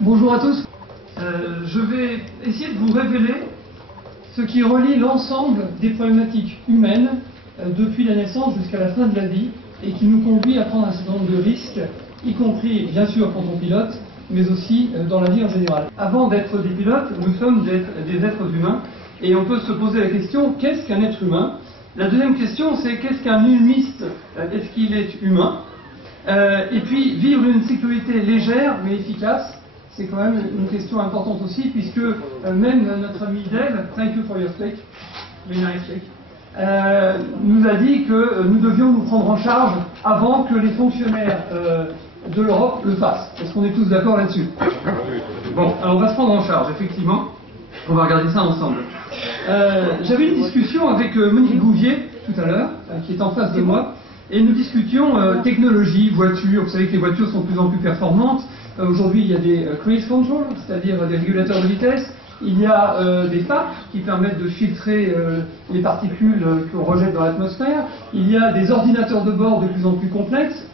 Bonjour à tous. Je vais essayer de vous révéler ce qui relie l'ensemble des problématiques humaines depuis la naissance jusqu'à la fin de la vie et qui nous conduit à prendre un certain nombre de risques, y compris bien sûr quand on pilote, mais aussi dans la vie en général. Avant d'être des pilotes, nous sommes des êtres humains et on peut se poser la question, qu'est-ce qu'un être humain? La deuxième question, c'est qu'est-ce qu'un humiste? Est-ce qu'il est humain? Et puis, vivre une sécurité légère mais efficace, c'est quand même une question importante aussi, puisque même notre ami Dave, thank you for your steak, very nice steak, nous a dit que nous devions nous prendre en charge avant que les fonctionnaires de l'Europe le fassent. Est-ce qu'on est tous d'accord là-dessus? Bon, alors on va se prendre en charge, effectivement. On va regarder ça ensemble. J'avais une discussion avec Monique Bouvier tout à l'heure, qui est en face de moi, et nous discutions technologie, voitures. Vous savez que les voitures sont de plus en plus performantes. Aujourd'hui, il y a des cruise control, c'est-à-dire des régulateurs de vitesse. Il y a des FAP qui permettent de filtrer les particules qu'on rejette dans l'atmosphère. Il y a des ordinateurs de bord de plus en plus complexes.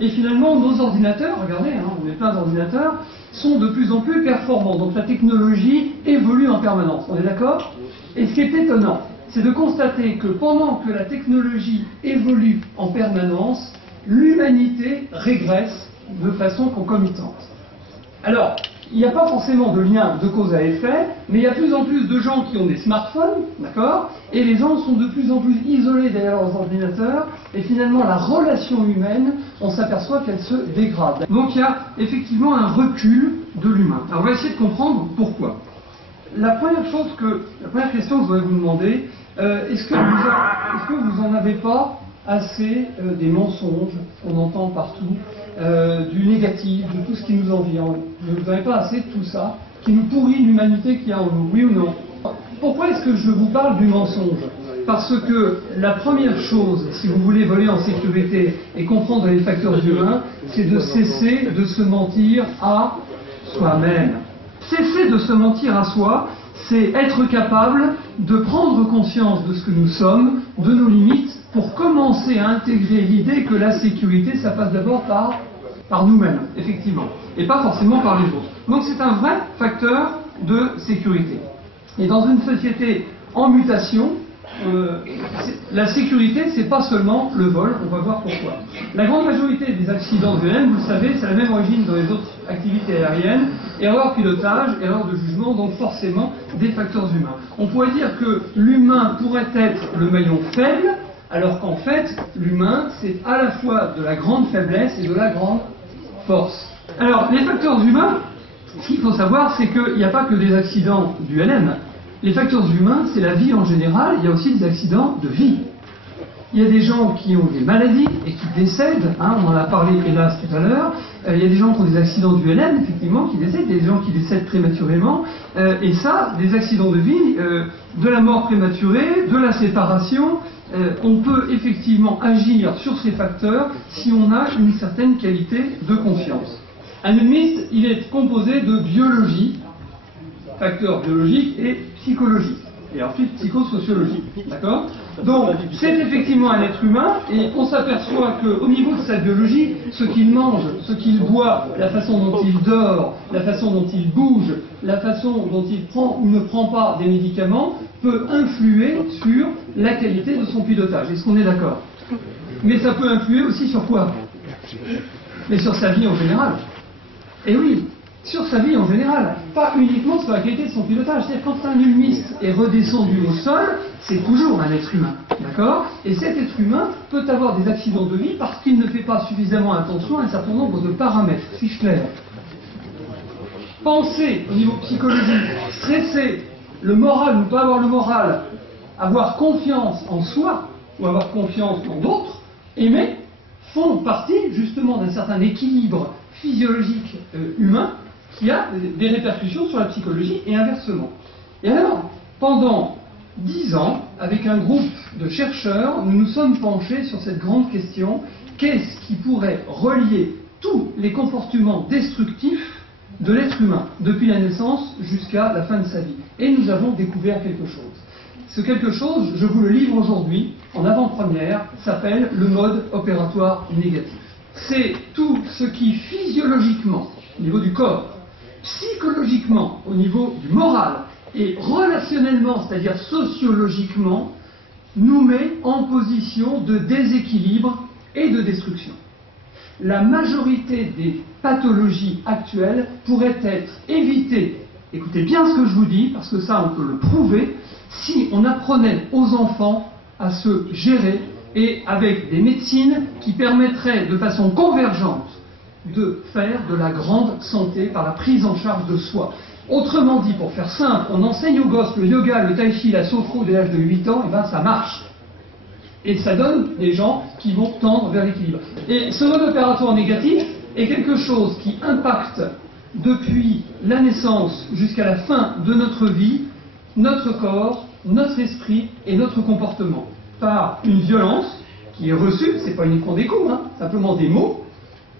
Et finalement, nos ordinateurs, regardez, on est plein d'ordinateurs, sont de plus en plus performants. Donc la technologie évolue en permanence. On est d'accord? Et ce qui est étonnant, c'est de constater que pendant que la technologie évolue en permanence, l'humanité régresse de façon concomitante. Alors, il n'y a pas forcément de lien de cause à effet, mais il y a de plus en plus de gens qui ont des smartphones, d'accord? Et les gens sont de plus en plus isolés derrière leurs ordinateurs, et finalement la relation humaine, on s'aperçoit qu'elle se dégrade. Donc il y a effectivement un recul de l'humain. Alors on va essayer de comprendre pourquoi. La première question que je voudrais vous demander, est-ce que vous en avez pas assez des mensonges qu'on entend partout, du négatif, de tout ce qui nous environne? Vous n'avez pas assez de tout ça qui nous pourrit l'humanité qu'il y a en nous, oui ou non? Pourquoi est-ce que je vous parle du mensonge? Parce que la première chose, si vous voulez voler en sécurité et comprendre les facteurs humains, c'est de cesser de se mentir à soi-même. Cesser de se mentir à soi, c'est être capable de prendre conscience de ce que nous sommes, de nos limites, pour commencer à intégrer l'idée que la sécurité, ça passe d'abord par nous-mêmes, effectivement, et pas forcément par les autres. Donc c'est un vrai facteur de sécurité. Et dans une société en mutation, la sécurité, c'est pas seulement le vol, on va voir pourquoi. La grande majorité des accidents de l'avion, vous le savez, c'est la même origine dans les autres activités aériennes, erreur de pilotage, erreur de jugement, donc forcément des facteurs humains. On pourrait dire que l'humain pourrait être le maillon faible, alors qu'en fait, l'humain, c'est à la fois de la grande faiblesse et de la grande force. Alors, les facteurs humains, ce qu'il faut savoir, c'est qu'il n'y a pas que des accidents du LM. Les facteurs humains, c'est la vie en général, il y a aussi des accidents de vie. Il y a des gens qui ont des maladies et qui décèdent, on en a parlé hélas tout à l'heure, il y a des gens qui ont des accidents du LM, effectivement, qui décèdent, il y a des gens qui décèdent prématurément, et ça, des accidents de vie, de la mort prématurée, de la séparation, on peut effectivement agir sur ces facteurs si on a une certaine qualité de confiance. Un humiste, il est composé de biologie, facteurs biologiques et psychologiques, et ensuite psychosociologiques, d'accord? Donc, c'est effectivement un être humain, et on s'aperçoit qu'au niveau de sa biologie, ce qu'il mange, ce qu'il boit, la façon dont il dort, la façon dont il bouge, la façon dont il prend ou ne prend pas des médicaments, peut influer sur la qualité de son pilotage. Est-ce qu'on est d'accord? Mais ça peut influer aussi sur quoi? Mais sur sa vie en général. Et oui, sur sa vie en général, pas uniquement sur la qualité de son pilotage. C'est-à-dire quand un humiste est redescendu au sol, c'est toujours un être humain, d'accord? Et cet être humain peut avoir des accidents de vie parce qu'il ne fait pas suffisamment attention à un certain nombre de paramètres. Suis-je clair? Penser au niveau psychologique, stresser, le moral, ne pas avoir le moral, avoir confiance en soi ou avoir confiance en d'autres, aimer, font partie justement d'un certain équilibre physiologique humain qui a des répercussions sur la psychologie et inversement. Et alors, pendant 10 ans, avec un groupe de chercheurs, nous nous sommes penchés sur cette grande question, qu'est-ce qui pourrait relier tous les comportements destructifs de l'être humain, depuis la naissance jusqu'à la fin de sa vie. Et nous avons découvert quelque chose. Ce quelque chose, je vous le livre aujourd'hui, en avant-première, s'appelle le mode opératoire négatif. C'est tout ce qui physiologiquement, au niveau du corps, psychologiquement, au niveau du moral, et relationnellement, c'est-à-dire sociologiquement, nous met en position de déséquilibre et de destruction. La majorité des pathologies actuelles pourraient être évitées, écoutez bien ce que je vous dis, parce que ça on peut le prouver, si on apprenait aux enfants à se gérer et avec des médecines qui permettraient de façon convergente de faire de la grande santé par la prise en charge de soi. Autrement dit, pour faire simple, on enseigne aux gosses le yoga, le tai chi, la sophro dès l'âge de 8 ans, et bien ça marche. Et ça donne des gens qui vont tendre vers l'équilibre. Et ce mode opératoire négatif est quelque chose qui impacte depuis la naissance jusqu'à la fin de notre vie, notre corps, notre esprit et notre comportement. Par une violence qui est reçue, c'est pas uniquement des coups, simplement des mots,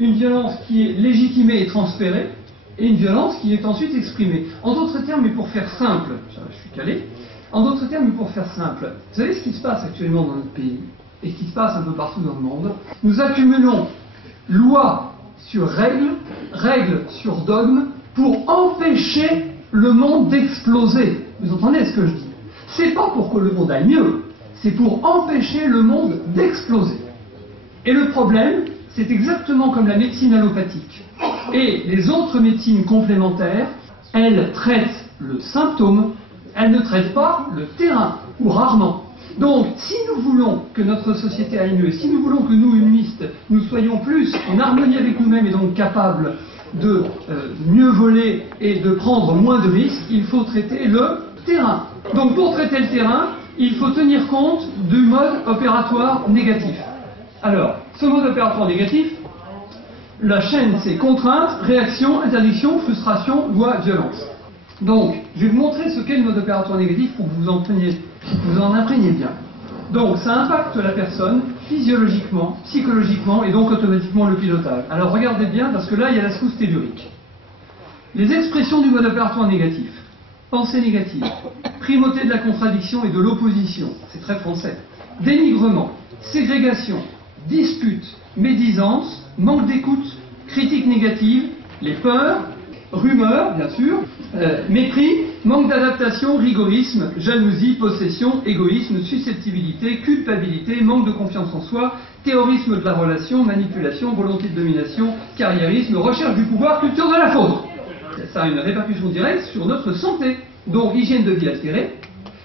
une violence qui est légitimée et transférée, et une violence qui est ensuite exprimée. En d'autres termes, et pour faire simple, je suis calé, en d'autres termes, et pour faire simple, vous savez ce qui se passe actuellement dans notre pays, et ce qui se passe un peu partout dans le monde? Nous accumulons loi sur règle, règle sur dogme, pour empêcher le monde d'exploser. Vous entendez ce que je dis? C'est pas pour que le monde aille mieux, c'est pour empêcher le monde d'exploser. Et le problème, c'est exactement comme la médecine allopathique et les autres médecines complémentaires, elles traitent le symptôme, elles ne traitent pas le terrain, ou rarement. Donc, si nous voulons que notre société aille mieux, si nous voulons que nous, humanistes, nous soyons plus en harmonie avec nous-mêmes et donc capables de mieux voler et de prendre moins de risques, il faut traiter le terrain. Donc, pour traiter le terrain, il faut tenir compte du mode opératoire négatif. Alors, ce mode opératoire négatif, la chaîne c'est contrainte, réaction, interdiction, frustration, loi, violence. Donc, je vais vous montrer ce qu'est le mode opératoire négatif pour que vous en imprégniez bien. Donc, ça impacte la personne physiologiquement, psychologiquement et donc automatiquement le pilotage. Alors, regardez bien parce que là, il y a la secousse tellurique. Les expressions du mode opératoire négatif. Pensée négative, primauté de la contradiction et de l'opposition, c'est très français, dénigrement, ségrégation, dispute, médisance, manque d'écoute, critique négative, les peurs, rumeurs, bien sûr, mépris, manque d'adaptation, rigorisme, jalousie, possession, égoïsme, susceptibilité, culpabilité, manque de confiance en soi, terrorisme de la relation, manipulation, volonté de domination, carriérisme, recherche du pouvoir, culture de la faute. Ça a une répercussion directe sur notre santé, donc hygiène de vie altérée,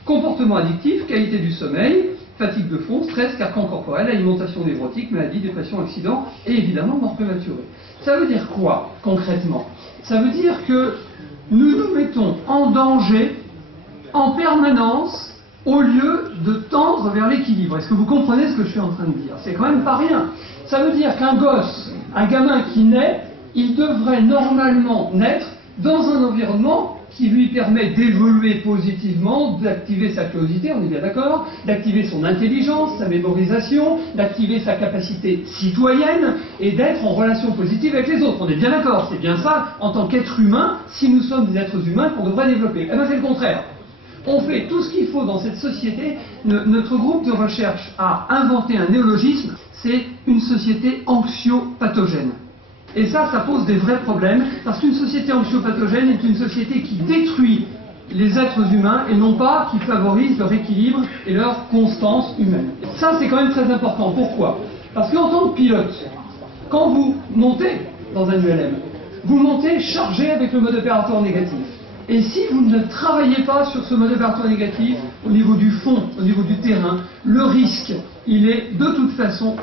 comportement addictif, qualité du sommeil, fatigue de fond, stress, carcan corporel, alimentation névrotique, maladie, dépression, accident et évidemment mort prématurée. Ça veut dire quoi concrètement? Ça veut dire que nous nous mettons en danger en permanence au lieu de tendre vers l'équilibre. Est-ce que vous comprenez ce que je suis en train de dire? C'est quand même pas rien. Ça veut dire qu'un gosse, un gamin qui naît, il devrait normalement naître dans un environnement qui lui permet d'évoluer positivement, d'activer sa curiosité, on est bien d'accord, d'activer son intelligence, sa mémorisation, d'activer sa capacité citoyenne et d'être en relation positive avec les autres. On est bien d'accord, c'est bien ça, en tant qu'être humain, si nous sommes des êtres humains, qu'on devrait développer. Eh bien, c'est le contraire. On fait tout ce qu'il faut dans cette société. Notre groupe de recherche a inventé un néologisme, c'est une société anxiopathogène. Et ça pose des vrais problèmes, parce qu'une société anxiopathogène est une société qui détruit les êtres humains et non pas qui favorise leur équilibre et leur constance humaine. Ça, c'est quand même très important. Pourquoi? Parce qu'en tant que pilote, quand vous montez dans un ULM, vous montez chargé avec le mode opératoire négatif. Et si vous ne travaillez pas sur ce mode opératoire négatif, au niveau du fond, au niveau du terrain, le risque, il est de toute façon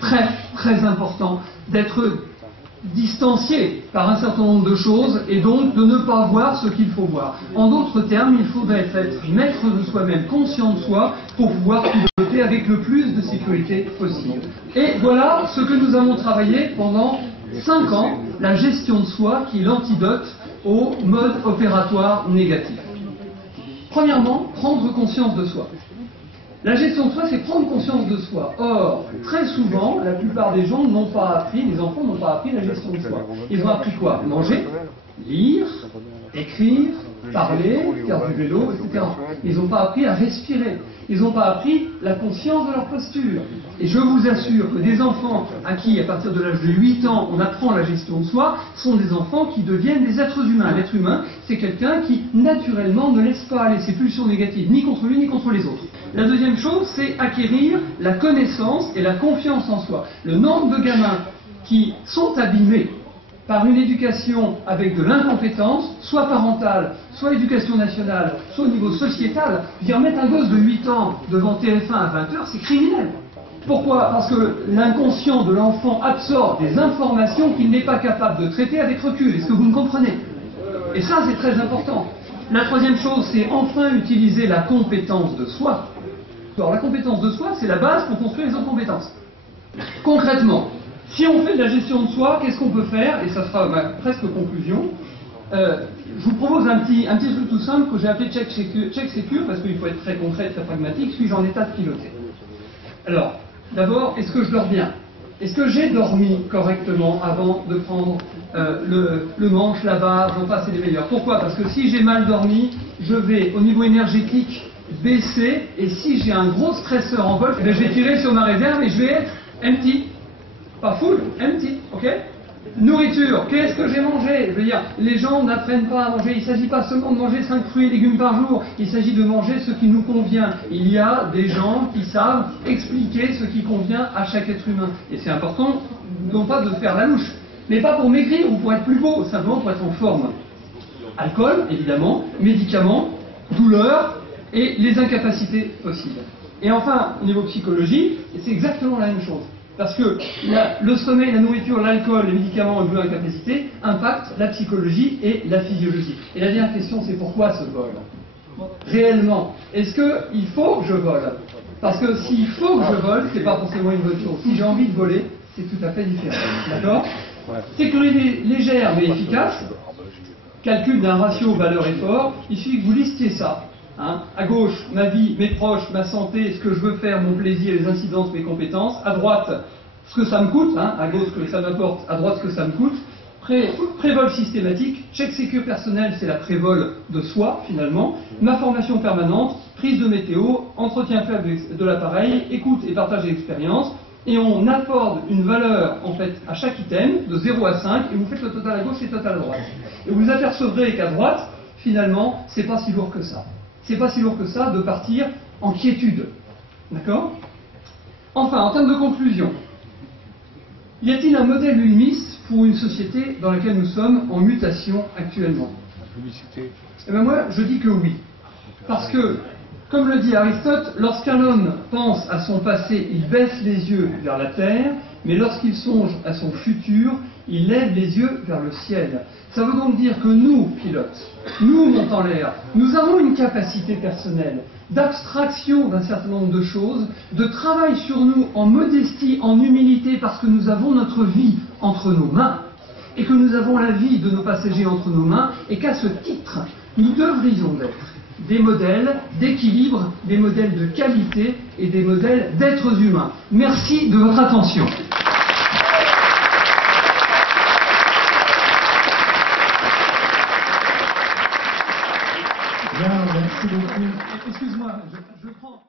très, très important d'être distancié par un certain nombre de choses et donc de ne pas voir ce qu'il faut voir. En d'autres termes, il faudrait être maître de soi-même, conscient de soi, pour pouvoir piloter avec le plus de sécurité possible. Et voilà ce que nous avons travaillé pendant 5 ans, la gestion de soi qui est l'antidote au mode opératoire négatif. Premièrement, prendre conscience de soi. La gestion de soi, c'est prendre conscience de soi. Or, très souvent, la plupart des gens n'ont pas appris, les enfants n'ont pas appris la gestion de soi. Ils ont appris quoi? Manger, lire, écrire, parler, faire du vélo, etc. Ils n'ont pas appris à respirer. Ils n'ont pas appris la conscience de leur posture. Et je vous assure que des enfants à qui, à partir de l'âge de 8 ans, on apprend la gestion de soi, sont des enfants qui deviennent des êtres humains. L'être humain, c'est quelqu'un qui, naturellement, ne laisse pas aller ses pulsions négatives, ni contre lui, ni contre les autres. La deuxième chose, c'est acquérir la connaissance et la confiance en soi. Le nombre de gamins qui sont abîmés par une éducation avec de l'incompétence, soit parentale, soit éducation nationale, soit au niveau sociétal, dire mettre un gosse de 8 ans devant TF1 à 20h, c'est criminel. Pourquoi? Parce que l'inconscient de l'enfant absorbe des informations qu'il n'est pas capable de traiter avec recul. Est-ce que vous me comprenez? Et ça, c'est très important. La troisième chose, c'est enfin utiliser la compétence de soi. Alors, la compétence de soi, c'est la base pour construire les autres compétences. Concrètement, si on fait de la gestion de soi, qu'est-ce qu'on peut faire? Et ça sera ma presque conclusion. Je vous propose un petit truc tout simple que j'ai appelé check secure, parce qu'il faut être très concret, très pragmatique. Suis-je en état de piloter? Alors, d'abord, est-ce que je dors bien? Est-ce que j'ai dormi correctement avant de prendre le manche, la barre, j'en passe, c'est les meilleurs? Pourquoi? Parce que si j'ai mal dormi, je vais, au niveau énergétique, baisser, et si j'ai un gros stresseur en vol, je vais tirer sur ma réserve et je vais être empty. Pas full, empty, ok? Nourriture, qu'est-ce que j'ai mangé? Je veux dire, les gens n'apprennent pas à manger. Il ne s'agit pas seulement de manger 5 fruits et légumes par jour, il s'agit de manger ce qui nous convient. Il y a des gens qui savent expliquer ce qui convient à chaque être humain. Et c'est important, non pas de faire la louche, mais pas pour maigrir ou pour être plus beau, simplement pour être en forme. Alcool, évidemment, médicaments, douleurs et les incapacités possibles. Et enfin, au niveau psychologie, c'est exactement la même chose. Parce que le sommeil, la nourriture, l'alcool, les médicaments et l'incapacité impactent la psychologie et la physiologie. Et la dernière question, c'est pourquoi ce vol? Réellement, est-ce qu'il faut que je vole? Parce que s'il faut que je vole, c'est pas forcément une bonne chose. Si j'ai envie de voler, c'est tout à fait différent. D'accord? Sécurité légère mais efficace, calcul d'un ratio valeur-effort, il suffit que vous listiez ça. À gauche, ma vie, mes proches, ma santé, ce que je veux faire, mon plaisir, les incidences, mes compétences. À droite, ce que ça me coûte. À gauche, ce que ça m'apporte. À droite, ce que ça me coûte. Prévol systématique. Check sécure personnel, c'est la prévol de soi, finalement. Ma formation permanente. Prise de météo. Entretien faible de l'appareil. Écoute et partage d'expérience. Et on accorde une valeur, en fait, à chaque item, de 0 à 5. Et vous faites le total à gauche et le total à droite. Et vous apercevrez qu'à droite, finalement, c'est pas si lourd que ça. C'est pas si lourd que ça de partir en quiétude. D'accord? Enfin, en termes de conclusion, y a-t-il un modèle ULMIS pour une société dans laquelle nous sommes en mutation actuellement? Eh bien moi, je dis que oui. Parce que, comme le dit Aristote, lorsqu'un homme pense à son passé, il baisse les yeux vers la terre, mais lorsqu'il songe à son futur, il lève les yeux vers le ciel. Ça veut donc dire que nous, pilotes, nous, montants l'air, nous avons une capacité personnelle d'abstraction d'un certain nombre de choses, de travail sur nous en modestie, en humilité, parce que nous avons notre vie entre nos mains, et que nous avons la vie de nos passagers entre nos mains, et qu'à ce titre, nous devrions être des modèles d'équilibre, des modèles de qualité et des modèles d'êtres humains. Merci de votre attention. Bien, merci beaucoup. Excuse-moi, je prends...